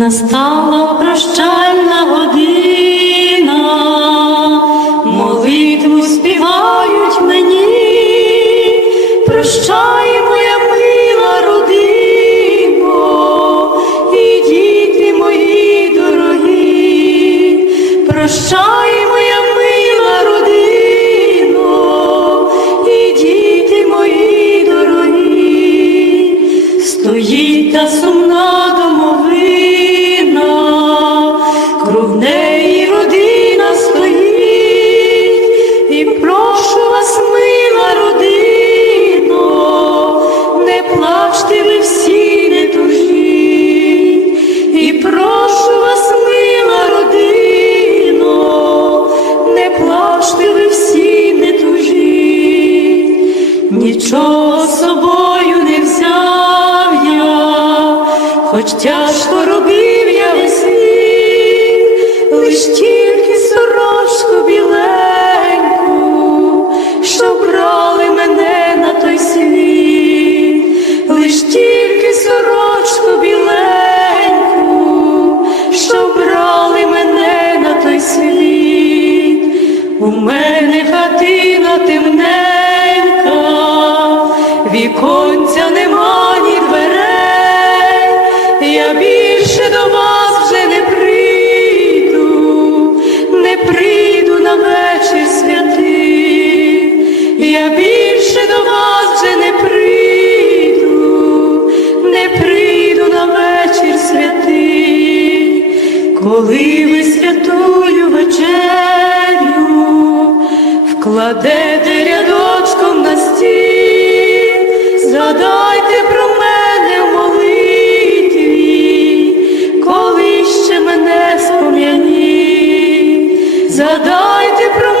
Настала прощальна година, молитву співають мені, прощай, моя мила родино, і діти мої дорогі, прощай, моя мила родино, і діти мої дорогі, стоїть та сумна нічого собою не взяв я, хоч тяжко робив я весь лиш тільки сорочку біленьку, що брали мене на той світ, лиш тільки сорочку біленьку, що брали мене на той світ, у мене хатина темненька, віконця нема ні дверей, я більше до вас вже не прийду, не прийду на вечір святий, я більше до вас вже не прийду, не прийду на вечір святий, коли ви святую вечерю вкладете рядочком згадайте про